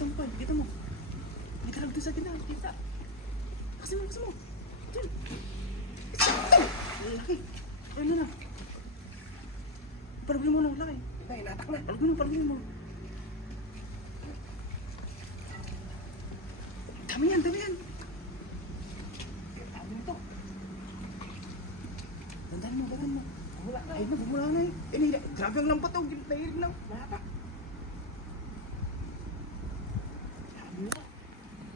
Kita mo pa, kita mo. May talag doon sa gina, kita. Kasi mo. Diyan. Laki. Ano na? Palagay mo na, laki. Ay, natak na. Palagay mo. Dami yan. Dami nito. Tandaan mo. Wala na. Ay, nagmula na eh. Grabe ang lampat oh. Nahirig na. Natak.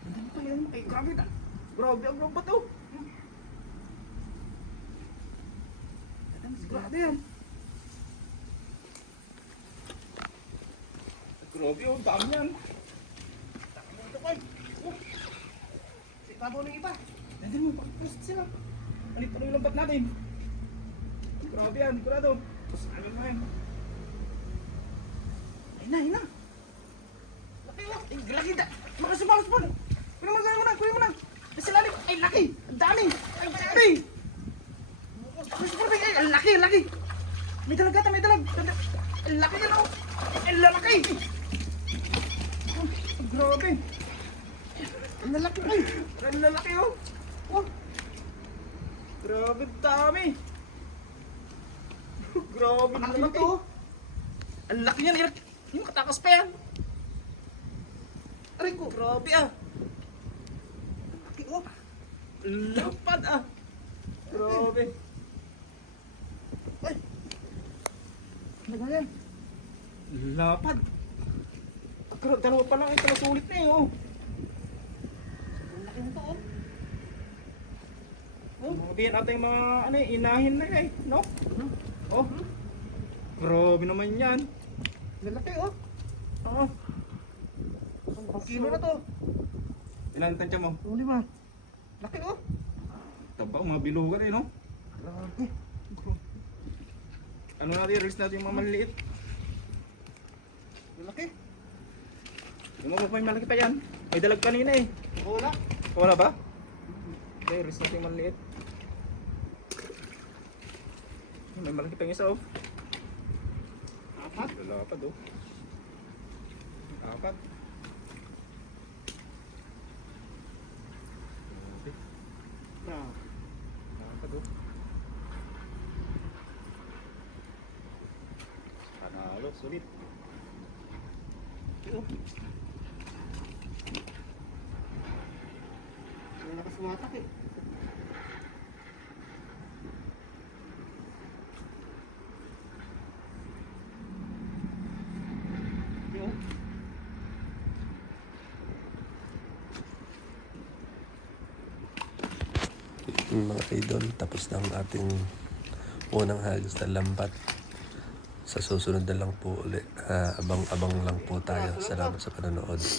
Tandaan pa yan. Ay, grabe na. Grabe ang lampat oh. Grabe yan. Grabe oh, dami yan. Dami nito ko. Ibabaw ng iba. Tandaan mo, pag-post sila. Palit pa yung lampat natin. Grabe yan, kurado. Tapos ano na yan. Ay na. Laki oh. Ay, laki da. Makasumakas po. Kunin mo na. Nasa lalim. Ay, laki. Ang dami. Ay, grabe. Ay, ang laki. May dalag. Ang laki yan oh. Ang lalaki. Oh, grabe. Ang lalaki oh. Oh. Grabe dami. Grabe ang Laki lalaki. nito. Ang laki niyan. Yung katakas pa yan. Aray ko. Grabe ah. Laki oh. Lapad ah. Grabe. Ay. Ano yan? Lapad. Grabe, dalawa pa lang ito. Masulit na eh oh. Ang laki nito oh. Mga biyan ata yung mga ano eh, inahin na eh. No? Oh. Grabe naman yan. Lalaki oh. Oo. Ang kilo na to. Ilan tansya mo? 5. Laki oh. Taba, mga bilugan eh no? Grabe. Ano natin, release natin yung mga maliliit. Lalaki. Yung mga may malaki pa yan. May dalag kanina eh. Wala. Wala ba? Okay, release natin yung maliliit. May malaki pa yung isa oh. 4. Lalapad oh. 4. Ah. Lalapad oh. Panalo, sulit. Oh. Wala nakasumatak eh. Yo. Mga idol, tapos na ang ating unang hagis na lambat. Sa susunod na lang po ulit. Abang-abang lang po tayo. Salamat sa panonood.